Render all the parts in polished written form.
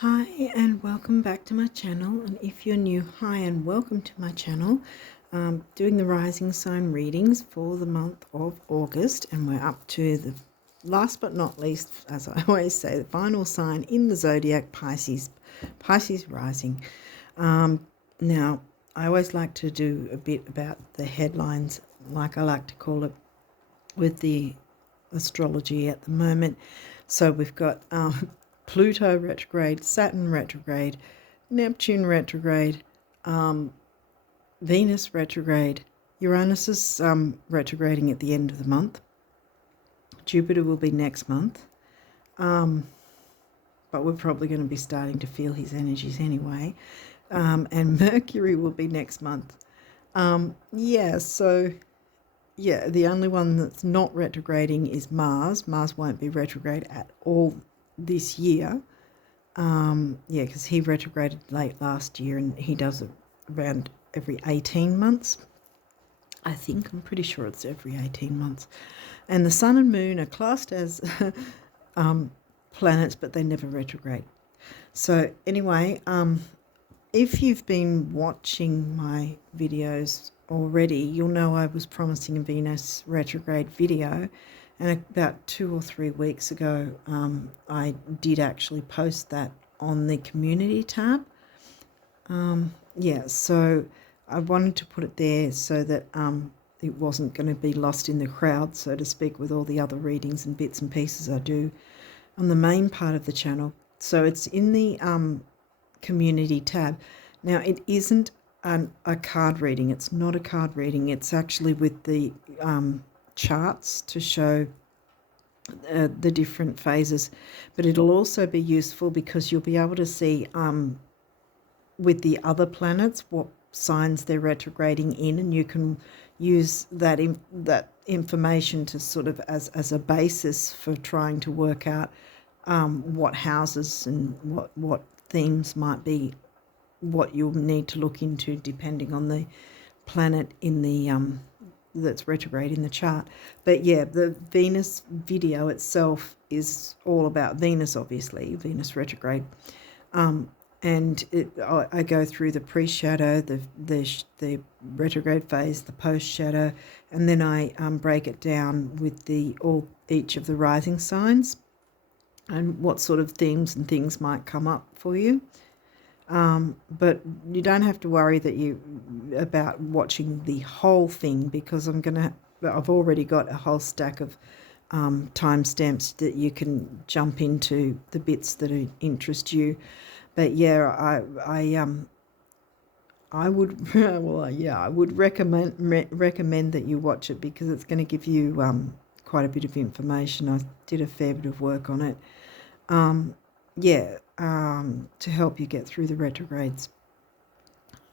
Hi and welcome back to my channel, and if you're new, hi and welcome to my channel. Doing the rising sign readings for the month of August, and we're up to the last but not least, as I always say, the final sign in the zodiac, Pisces rising. Now I always like to do a bit about the headlines, like I like to call it, with the astrology at the moment. So we've got Pluto retrograde, Saturn retrograde, Neptune retrograde, Venus retrograde, Uranus is retrograding at the end of the month. Jupiter will be next month, but we're probably going to be starting to feel his energies anyway. And Mercury will be next month. The only one that's not retrograding is Mars. Mars won't be retrograde at all this year. Because he retrograded late last year, and he does it around every 18 months. I'm pretty sure it's every 18 months. And the Sun and Moon are classed as planets, but they never retrograde. So anyway, if you've been watching my videos already, you'll know I was promising a Venus retrograde video, and about 2 or 3 weeks ago I did actually post that on the community tab. So I wanted to put it there so that it wasn't going to be lost in the crowd, so to speak, with all the other readings and bits and pieces I do on the main part of the channel. So it's in the community tab. Now, it isn't a card reading. It's not a card reading. It's actually with the charts to show the different phases, but it'll also be useful because you'll be able to see with the other planets what signs they're retrograding in, and you can use that information to sort of as a basis for trying to work out what houses and what themes might be what you'll need to look into depending on the planet in the that's retrograde in the chart. But yeah, the Venus video itself is all about Venus, obviously, Venus retrograde. And I go through the pre-shadow, the retrograde phase, the post-shadow, and then I break it down with each of the rising signs and what sort of themes and things might come up for you. But you don't have to worry about watching the whole thing, because I've already got a whole stack of timestamps that you can jump into the bits that interest you. But yeah, I would I would recommend that you watch it, because it's going to give you quite a bit of information. I did a fair bit of work on it. To help you get through the retrogrades.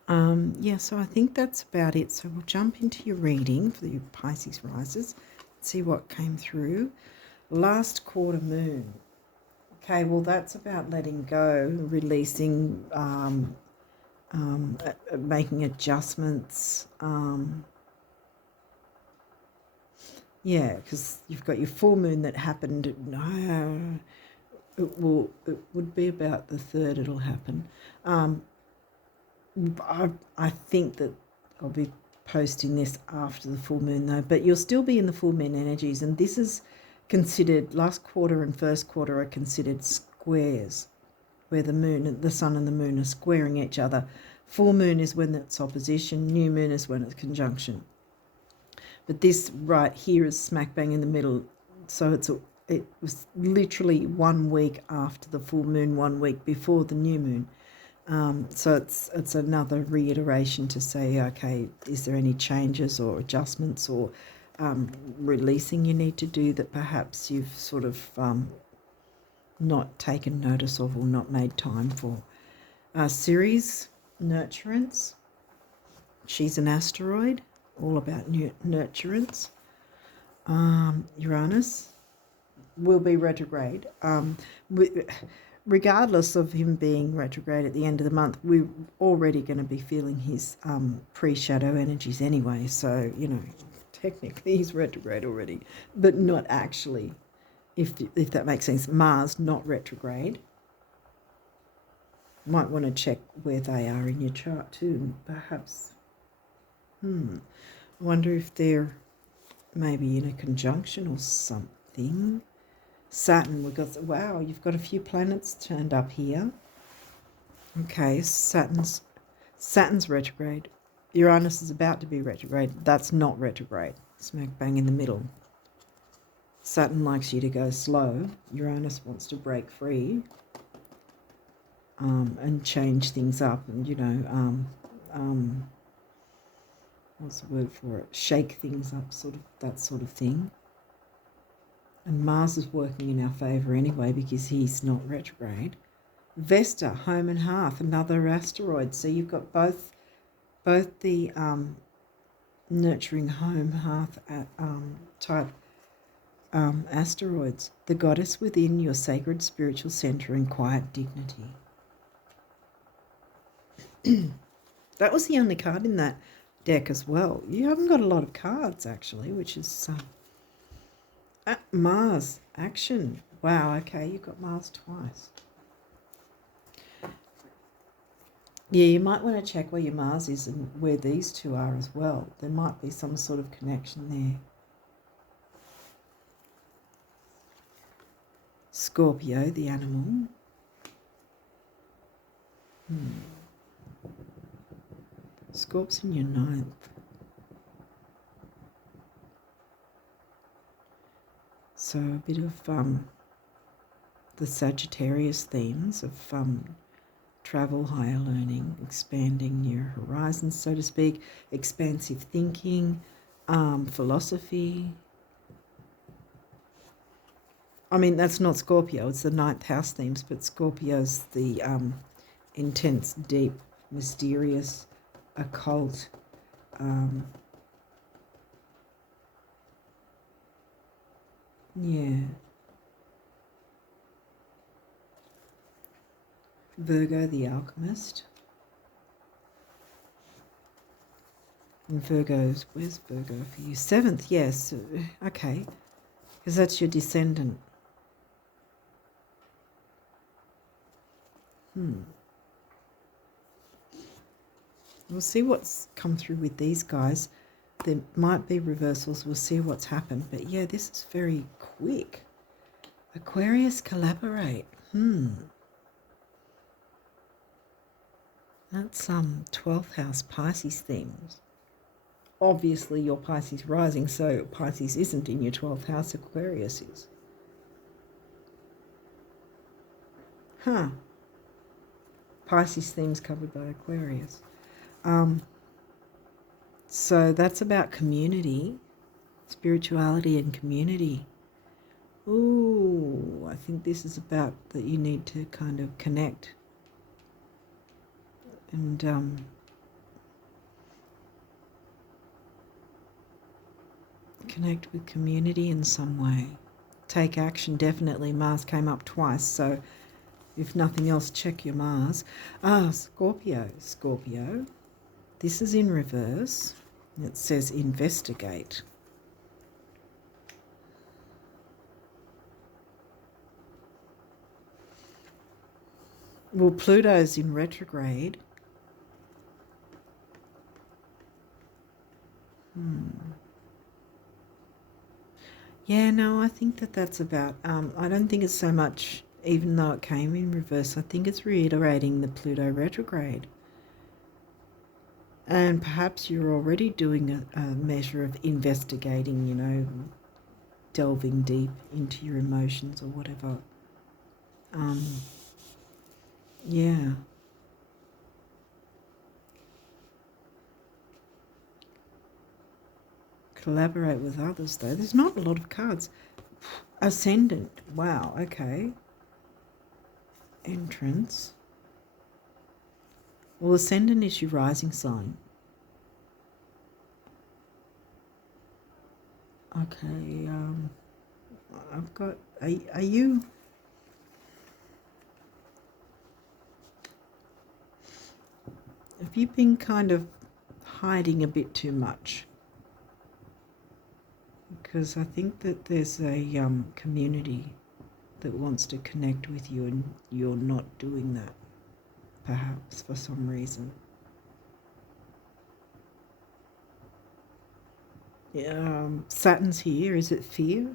So I think that's about it. So we'll jump into your reading for your Pisces risers. See what came through. Last quarter moon. Okay, well, that's about letting go, releasing, making adjustments. Because you've got your full moon that happened. It would be about the 3rd it'll happen. I think that I'll be posting this after the full moon though, but you'll still be in the full moon energies, and this is considered, last quarter and first quarter are considered squares, where the sun and the moon are squaring each other. Full moon is when it's opposition, new moon is when it's conjunction. But this right here is smack bang in the middle, so it was literally 1 week after the full moon, 1 week before the new moon. So it's another reiteration to say, okay, is there any changes or adjustments or releasing you need to do that perhaps you've sort of not taken notice of or not made time for. Ceres, nurturance. She's an asteroid, all about nurturance. Uranus will be retrograde. Regardless of him being retrograde at the end of the month, we're already going to be feeling his pre-shadow energies anyway. So, technically he's retrograde already, but not actually, if that makes sense. Mars, not retrograde. Might want to check where they are in your chart too, perhaps. I wonder if they're maybe in a conjunction or something. Saturn, we've got, wow, you've got a few planets turned up here. Okay, Saturn's retrograde. Uranus is about to be retrograde. That's not retrograde. Smack bang in the middle. Saturn likes you to go slow. Uranus wants to break free and change things up and, what's the word for it? Shake things up, sort of that sort of thing. And Mars is working in our favour anyway because he's not retrograde. Vesta, home and hearth, another asteroid. So you've got both the nurturing home, hearth type asteroids. The goddess within your sacred spiritual centre and quiet dignity. That was the only card in that deck as well. You haven't got a lot of cards actually, which is Mars action. Wow, okay, you've got Mars twice. Yeah, you might want to check where your Mars is and where these two are as well. There might be some sort of connection there. Scorpio, the animal. Scorp's in your 9th. So a bit of the Sagittarius themes of travel, higher learning, expanding your horizons, so to speak, expansive thinking, philosophy. I mean, that's not Scorpio, it's the 9th house themes, but Scorpio's the intense, deep, mysterious, occult, yeah. Virgo, the alchemist. And Virgo's, where's Virgo for you? 7th, yes, okay, because that's your descendant. We'll see what's come through with these guys. There might be reversals. We'll see what's happened. But yeah, this is very quick. Aquarius, collaborate. That's 12th house Pisces themes. Obviously, your Pisces rising, so Pisces isn't in your 12th house. Aquarius is. Pisces themes covered by Aquarius. So that's about community, spirituality and community. Ooh, I think this is about that you need to kind of connect and connect with community in some way. Take action, definitely. Mars came up twice, so if nothing else, check your Mars. Scorpio. This is in reverse. It says investigate. Well, Pluto's in retrograde. Yeah, no, I think that's about, I don't think it's so much, even though it came in reverse, I think it's reiterating the Pluto retrograde. And perhaps you're already doing a measure of investigating, delving deep into your emotions or whatever. Yeah. Collaborate with others, though. There's not a lot of cards. Ascendant. Wow, okay. Entrance. Well, Ascendant is your rising sign. Okay, I've got, are you... Have you been kind of hiding a bit too much? Because I think that there's a community that wants to connect with you and you're not doing that. perhaps, for some reason. Saturn's here. Is it fear?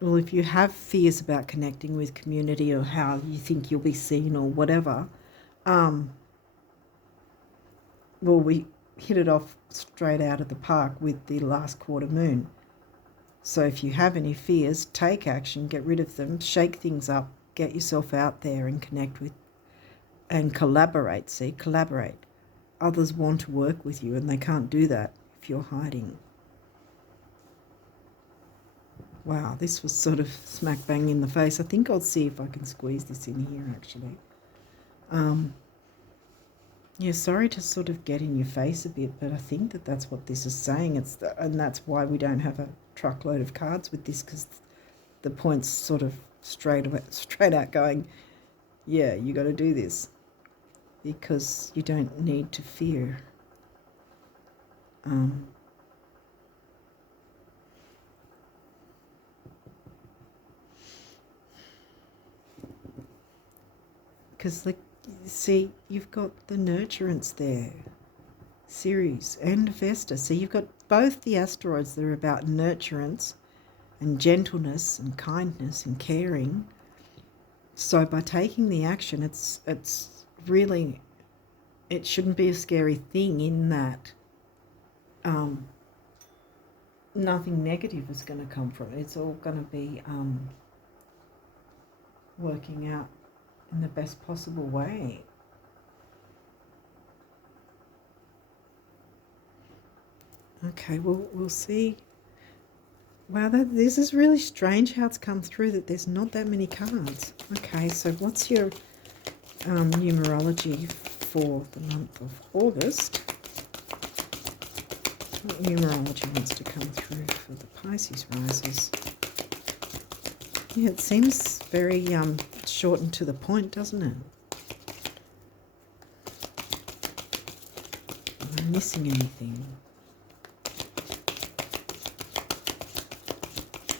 Well, if you have fears about connecting with community or how you think you'll be seen or whatever, well, we hit it off straight out of the park with the last quarter moon. So if you have any fears, take action, get rid of them, shake things up, get yourself out there and connect with and collaborate. See, collaborate. Others want to work with you and they can't do that if you're hiding. Wow, this was sort of smack bang in the face. I think I'll see if I can squeeze this in here, actually. Yeah, sorry to sort of get in your face a bit, but I think that that's what this is saying. And that's why we don't have a truckload of cards with this, because the point's sort of straight out going, yeah, you got to do this, because you don't need to fear. Because, like, see, you've got the nurturance there, Ceres and Vesta. So you've got both the asteroids that are about nurturance and gentleness and kindness and caring. So by taking the action, it's really, it shouldn't be a scary thing in that nothing negative is going to come from it. It's all going to be working out in the best possible way. Okay, well, we'll see. Wow, this is really strange how it's come through that there's not that many cards. Okay, so what's your numerology for the month of August? What numerology wants to come through for the Pisces risers? Yeah, it seems very short and to the point, doesn't it? Am I missing anything?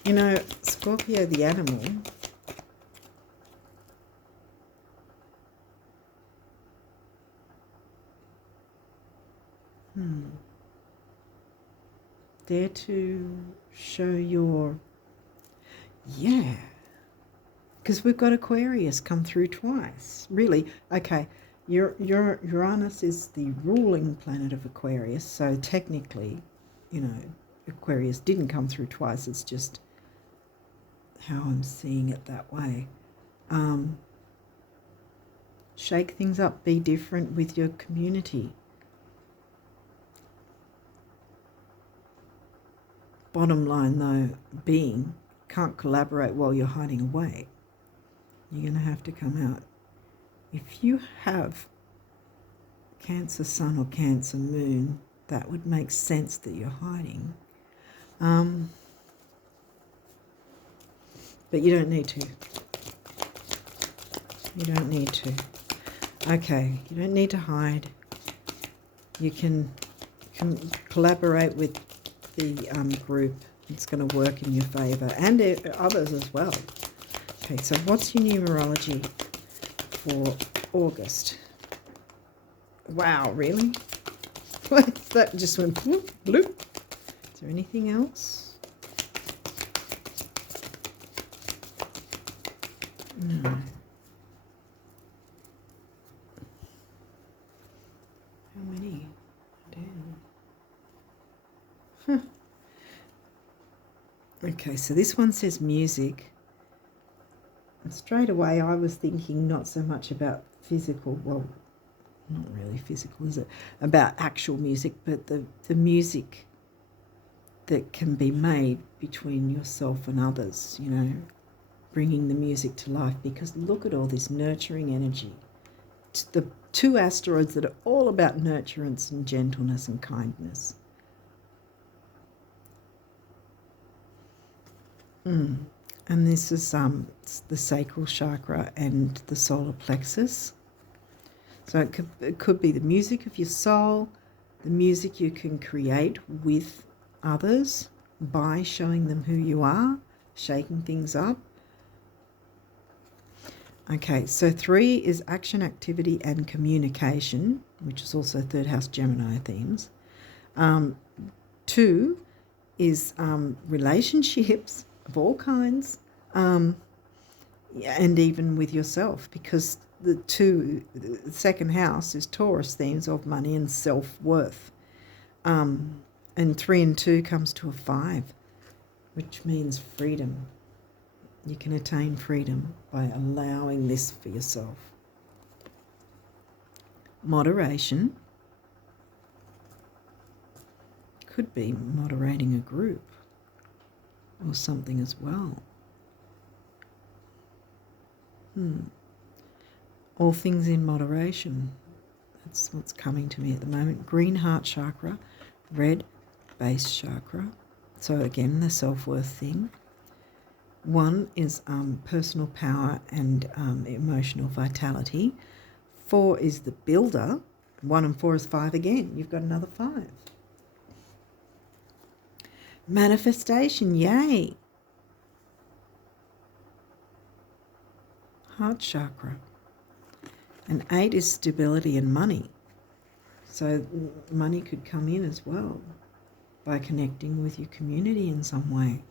You know, Scorpio the animal, dare to show your, yeah, because we've got Aquarius come through twice. Really, okay, Uranus is the ruling planet of Aquarius, so technically, you know, Aquarius didn't come through twice. It's just how I'm seeing it that way. Shake things up, be different with your community. Bottom line, though, being can't collaborate while you're hiding away. You're going to have to come out. If you have Cancer Sun or Cancer Moon, that would make sense that you're hiding. But you don't need to. You don't need to. Okay, you don't need to hide. You can collaborate with the group. It's going to work in your favour, and others as well. Okay, so what's your numerology for August? Wow, really? That just went bloop, bloop. Is there anything else? No. How many? Damn. Huh. Okay, so this one says music. And straight away I was thinking not so much about physical, well, not really physical, is it? About actual music, but the music that can be made between yourself and others, you know, bringing the music to life. Because look at all this nurturing energy. The two asteroids that are all about nurturance and gentleness and kindness. And this is the sacral chakra and the solar plexus. So it could be the music of your soul, the music you can create with others, by showing them who you are, shaking things up. Okay, so 3 is action, activity, and communication, which is also third house Gemini themes. 2 is relationships of all kinds, and even with yourself, because the second house is Taurus themes of money and self-worth. And 3 and 2 comes to a 5, which means freedom. You can attain freedom by allowing this for yourself. Moderation could be moderating a group or something as well. All things in moderation. That's what's coming to me at the moment. Green heart chakra, red base chakra. So again, the self-worth thing. 1 is personal power and emotional vitality. 4 is the builder. 1 and 4 is 5 again. You've got another 5. Manifestation, yay. Heart chakra. And 8 is stability and money. So money could come in as well by connecting with your community in some way.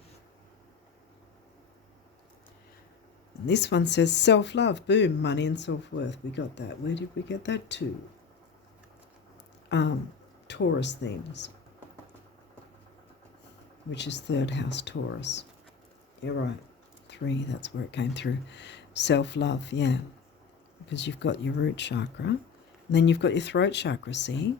And this one says self-love. Boom, money and self-worth. We got that. Where did we get that to? Taurus themes, which is third house Taurus. You're right. 3, that's where it came through. Self-love, yeah. Because you've got your root chakra. And then you've got your throat chakra, see?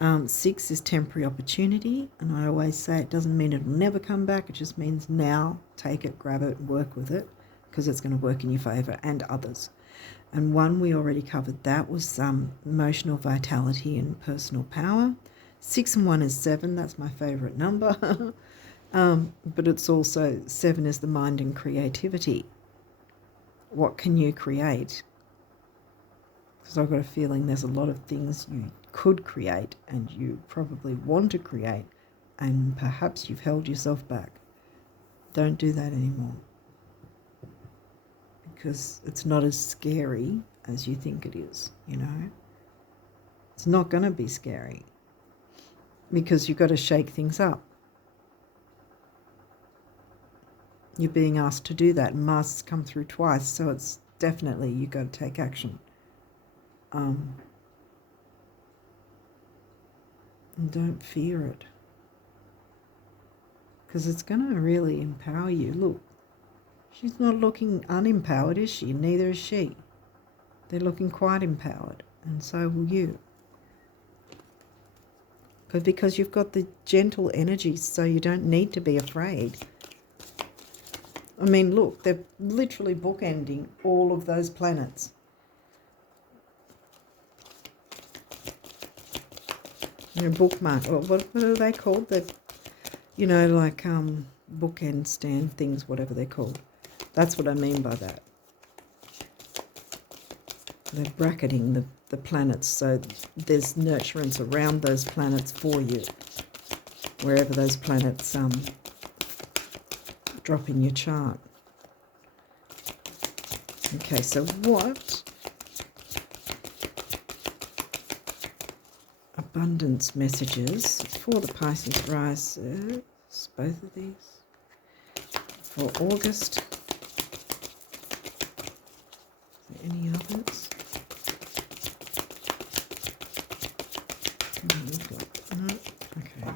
6 is temporary opportunity. And I always say it doesn't mean it'll never come back. It just means now take it, grab it, work with it, because it's going to work in your favour and others. And 1, we already covered. That was emotional vitality and personal power. 6 and 1 is 7. That's my favourite number. But it's also 7 is the mind and creativity. What can you create? Because I've got a feeling there's a lot of things you could create and you probably want to create, and perhaps you've held yourself back. Don't do that anymore, because it's not as scary as you think it is, you know. It's not going to be scary because you've got to shake things up. You're being asked to do that. Mars come through twice, so it's definitely you've got to take action. And don't fear it, because it's going to really empower you. Look, she's not looking unempowered, is she? Neither is she. They're looking quite empowered, and so will you. But because you've got the gentle energy, so you don't need to be afraid. I mean, look, they're literally bookending all of those planets. They're bookmark. What are they called? That, you know, like bookend stand things, whatever they're called. That's what I mean by that. They're bracketing the planets, so there's nurturance around those planets for you, wherever those planets drop in your chart. Okay, so what abundance messages for the Pisces risers, both of these, for August? Is there any others? No? Okay.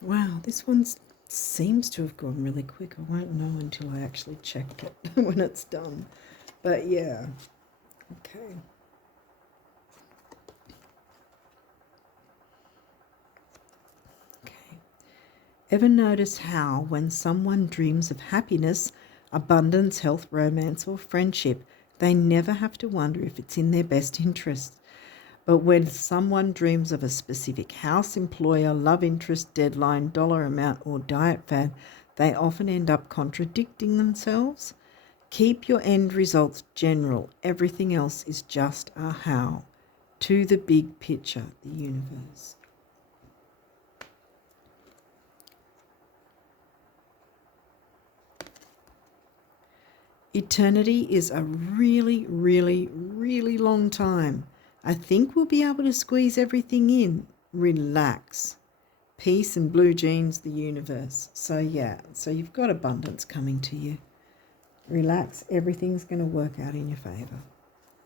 Wow, this one seems to have gone really quick. I won't know until I actually check it when it's done. But yeah, okay. Okay. Ever notice how when someone dreams of happiness, abundance, health, romance, or friendship, they never have to wonder if it's in their best interest? But when someone dreams of a specific house, employer, love interest, deadline, dollar amount, or diet fad, they often end up contradicting themselves. Keep your end results general. Everything else is just a how. to the big picture, the universe. Eternity is a really, really, really long time. I think we'll be able to squeeze everything in. Relax. Peace and blue jeans, the universe. So yeah, so you've got abundance coming to you. Relax. Everything's going to work out in your favour.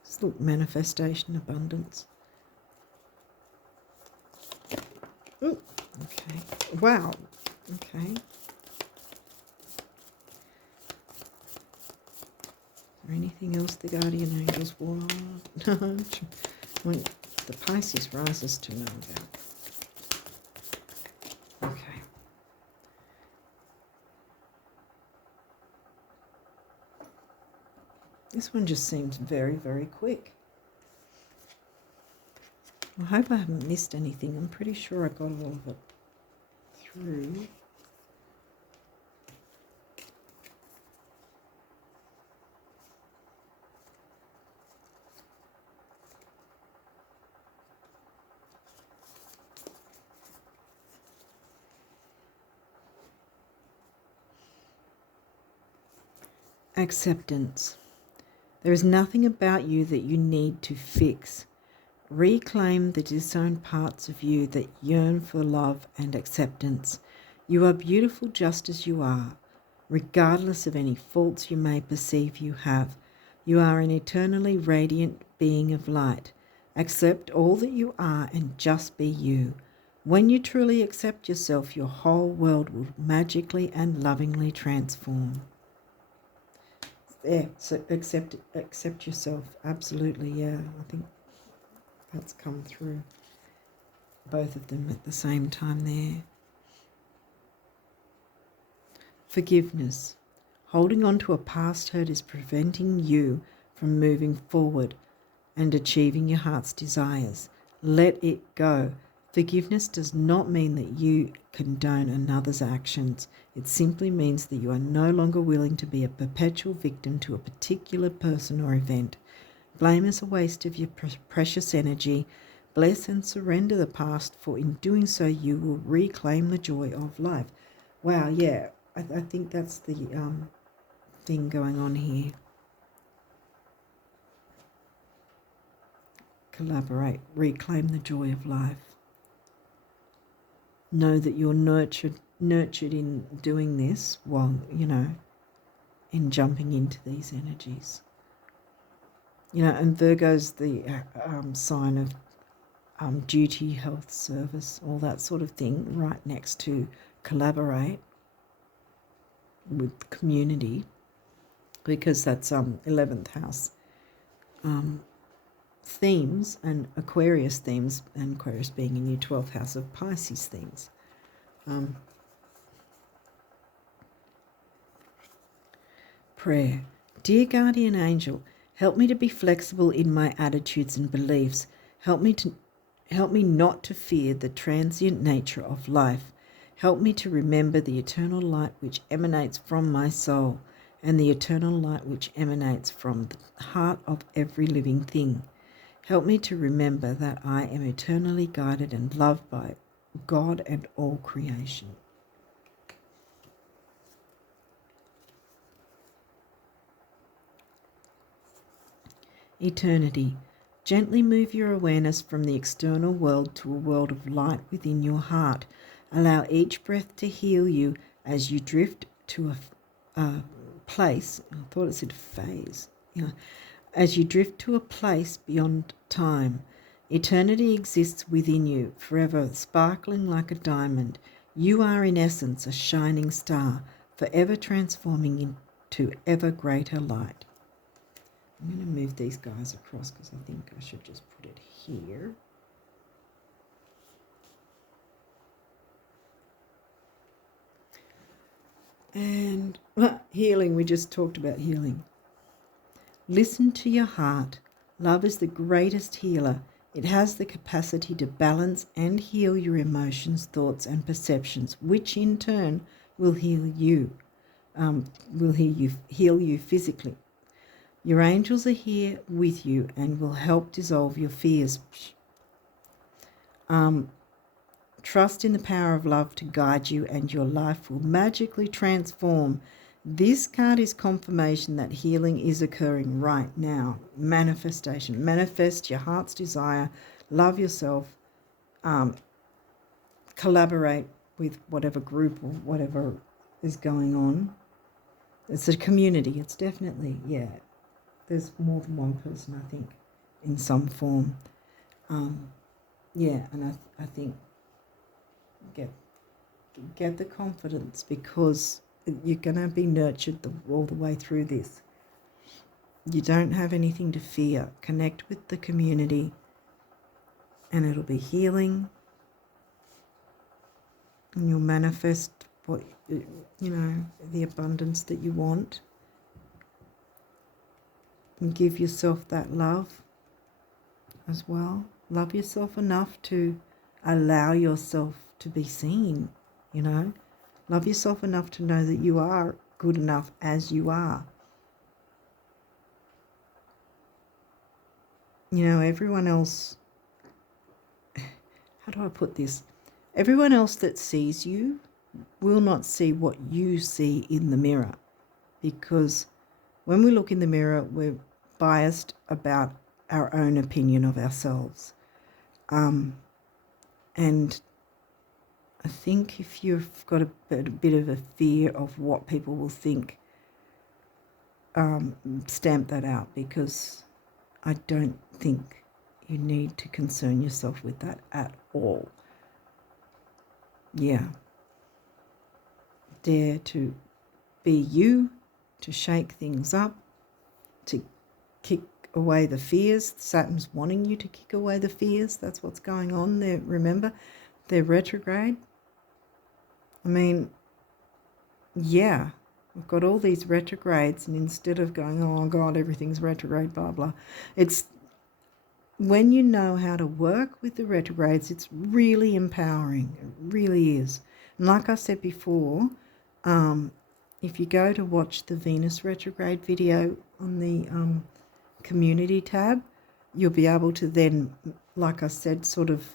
Just look, manifestation, abundance. Ooh, okay. Wow. Okay. Is there anything else the guardian angels want? The Pisces rises to know about. Okay. This one just seems very, very quick. I hope I haven't missed anything. I'm pretty sure I got all of it through. Acceptance. There is nothing about you that you need to fix. Reclaim the disowned parts of you that yearn for love and acceptance. You are beautiful just as you are, regardless of any faults you may perceive you have. You are an eternally radiant being of light. Accept all that you are and just be you. When you truly accept yourself, your whole world will magically and lovingly transform. Yeah, so accept yourself. Absolutely, yeah. I think that's come through. Both of them at the same time there. Forgiveness. Holding on to a past hurt is preventing you from moving forward and achieving your heart's desires. Let it go. Forgiveness does not mean that you condone another's actions. It simply means that you are no longer willing to be a perpetual victim to a particular person or event. Blame is a waste of your precious energy. Bless and surrender the past, for in doing so you will reclaim the joy of life. Wow, yeah, I think that's the thing going on here. Collaborate, reclaim the joy of life. Know that you're nurtured in doing this while, in jumping into these energies. And Virgo's the sign of duty, health, service, all that sort of thing, right next to collaborate with community, because that's 11th house themes and Aquarius themes, and Aquarius being in your 12th house of Pisces themes. Prayer. Dear guardian angel, help me to be flexible in my attitudes and beliefs. Help me not to fear the transient nature of life. Help me to remember the eternal light which emanates from my soul, and the eternal light which emanates from the heart of every living thing. Help me to remember that I am eternally guided and loved by God and all creation. Eternity. Gently move your awareness from the external world to a world of light within your heart. Allow each breath to heal you as you drift to a place. I thought it said phase. As you drift to a place beyond time. Eternity exists within you, forever sparkling like a diamond. You are in essence a shining star, forever transforming into ever greater light. I'm going to move these guys across because I think I should just put it here. And healing, we just talked about healing. Listen to your heart. Love is the greatest healer. It has the capacity to balance and heal your emotions, thoughts, and perceptions, which in turn will heal you physically. Your angels are here with you and will help dissolve your fears. Trust in the power of love to guide you, and your life will magically transform. This card is confirmation that healing is occurring right now. Manifestation. Manifest your heart's desire. Love yourself. Collaborate with whatever group or whatever is going on. It's a community. It's definitely, yeah. There's more than one person, I think, in some form. Yeah, and I think get the confidence, because you're going to be nurtured all the way through this. You don't have anything to fear. Connect with the community and it'll be healing, and you'll manifest what, the abundance that you want, and give yourself that love as well. Love yourself enough to allow yourself to be seen, Love yourself enough to know that you are good enough as you are. Everyone else, how do I put this? Everyone else that sees you will not see what you see in the mirror, because when we look in the mirror, we're biased about our own opinion of ourselves. And I think if you've got a bit of a fear of what people will think, stamp that out, because I don't think you need to concern yourself with that at all. Yeah. Dare to be you, to shake things up, to kick away the fears. Saturn's wanting you to kick away the fears. That's what's going on there. Remember, they're retrograde. I mean, yeah, we've got all these retrogrades, and instead of going, oh God, everything's retrograde, blah, blah, it's when you know how to work with the retrogrades, it's really empowering. It really is. And like I said before, if you go to watch the Venus retrograde video on the community tab, you'll be able to then, like I said, sort of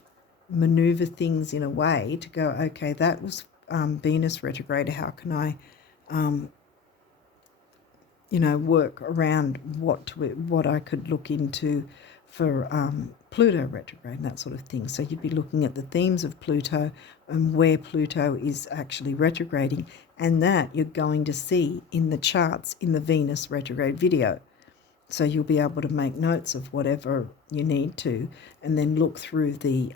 maneuver things in a way to go, okay, that was Venus retrograde. How can I, work around what I could look into for Pluto retrograde and that sort of thing. So you'd be looking at the themes of Pluto and where Pluto is actually retrograding, and that you're going to see in the charts in the Venus retrograde video. So you'll be able to make notes of whatever you need to, and then look through the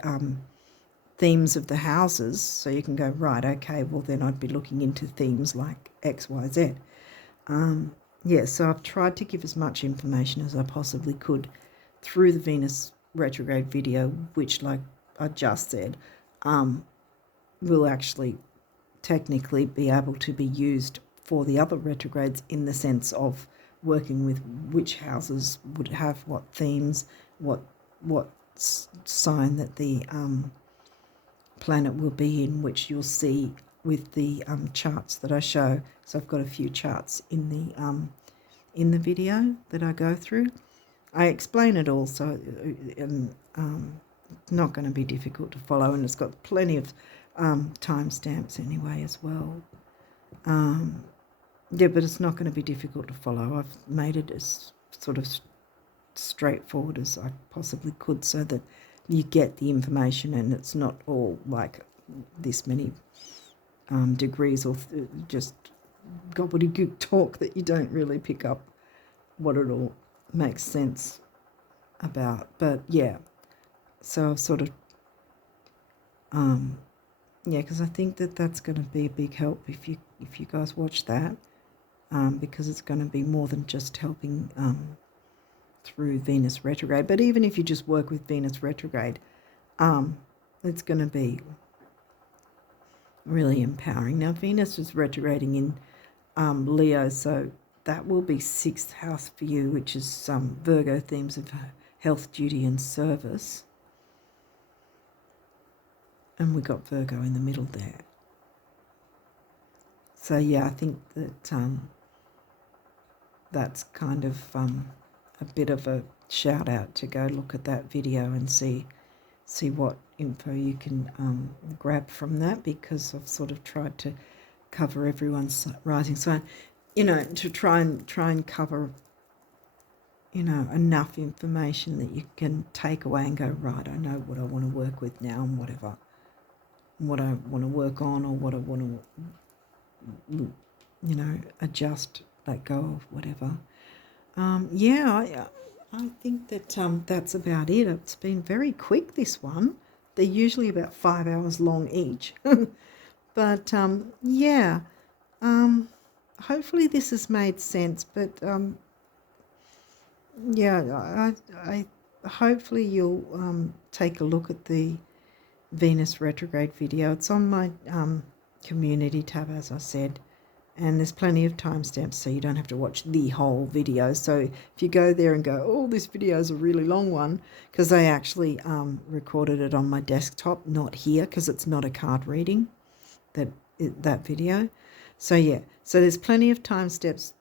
themes of the houses, so you can go, right, okay, well then I'd be looking into themes like X, Y, Z. So I've tried to give as much information as I possibly could through the Venus retrograde video, which, like I just said, will actually technically be able to be used for the other retrogrades, in the sense of working with which houses would have what themes, what sign that the planet will be in, which you'll see with the charts that I show. So I've got a few charts in the video that I go through. I explain it all, so not going to be difficult to follow, and it's got plenty of timestamps anyway as well. But it's not going to be difficult to follow. I've made it as sort of straightforward as I possibly could, so that you get the information and it's not all like this many degrees or just gobbledygook talk that you don't really pick up what it all makes sense about. But yeah, so I've sort of because I think that's going to be a big help if you guys watch that, because it's going to be more than just helping through Venus retrograde. But even if you just work with Venus retrograde, it's going to be really empowering. Now, Venus is retrograding in Leo, so that will be 6th house for you, which is Virgo themes of health, duty and service. And we got Virgo in the middle there. So yeah, I think that that's kind of a bit of a shout out to go look at that video and see what info you can grab from that, because I've sort of tried to cover everyone's rising sign, to try and cover, enough information that you can take away and go, right, I know what I want to work with now and whatever, what I want to work on, or what I want to, adjust, let go of, whatever. I think that that's about it. It's been very quick, this one. They're usually about 5 hours long each. But, hopefully this has made sense. But, I hopefully you'll take a look at the Venus retrograde video. It's on my community tab, as I said. And there's plenty of timestamps, so you don't have to watch the whole video. So if you go there and go, oh, this video is a really long one, because I actually recorded it on my desktop, not here, because it's not a card reading, that video. So yeah, so there's plenty of timestamps,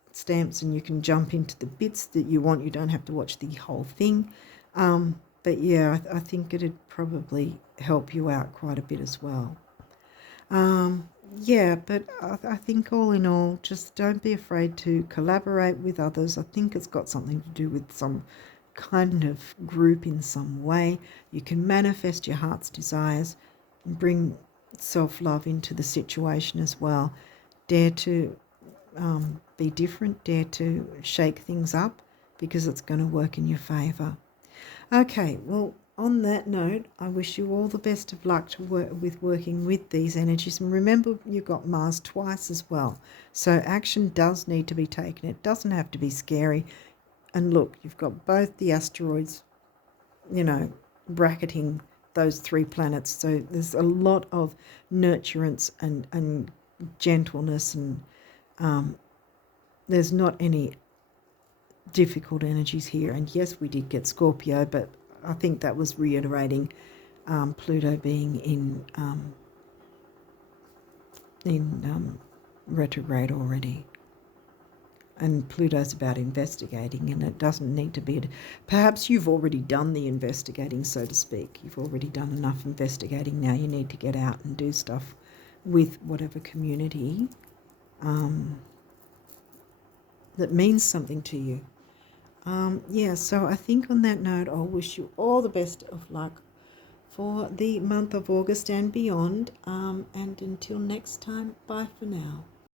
and you can jump into the bits that you want. You don't have to watch the whole thing. But yeah, I think it'd probably help you out quite a bit as well. But I think all in all, just don't be afraid to collaborate with others. I think it's got something to do with some kind of group in some way. You can manifest your heart's desires and bring self-love into the situation as well. Dare to be different, dare to shake things up, because it's going to work in your favour. Okay, well, on that note, I wish you all the best of luck to working with these energies. And remember, you've got Mars twice as well. So action does need to be taken. It doesn't have to be scary. And look, you've got both the asteroids, bracketing those 3 planets. So there's a lot of nurturance and gentleness, and there's not any difficult energies here. And yes, we did get Scorpio, but I think that was reiterating Pluto being in retrograde already. And Pluto's about investigating, and it doesn't need to be. Perhaps you've already done the investigating, so to speak. You've already done enough investigating. Now you need to get out and do stuff with whatever community that means something to you. So I think on that note, I'll wish you all the best of luck for the month of August and beyond. And until next time, bye for now.